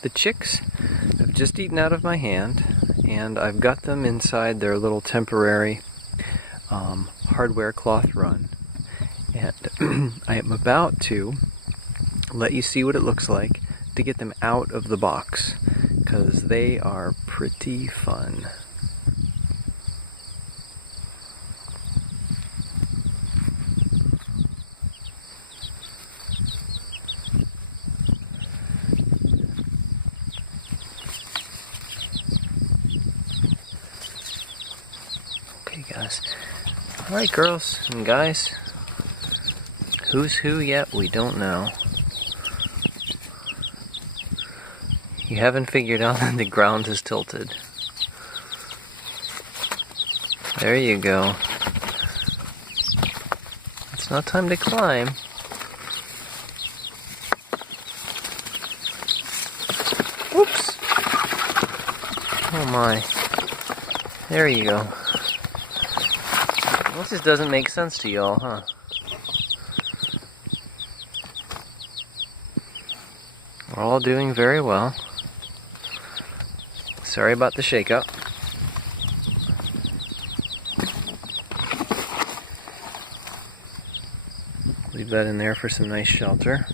The chicks have just eaten out of my hand, and I've got them inside their little temporary hardware cloth run. And I am about to let you see what it looks like to get them out of the box, because they are pretty fun. Okay, guys. Alright, girls and guys. Who's who yet? We don't know. You haven't figured out that the ground is tilted. There you go. It's not time to climb. Whoops! Oh my. There you go. Well, this just doesn't make sense to y'all, huh? We're all doing very well. Sorry about the shake-up. Leave that in there for some nice shelter.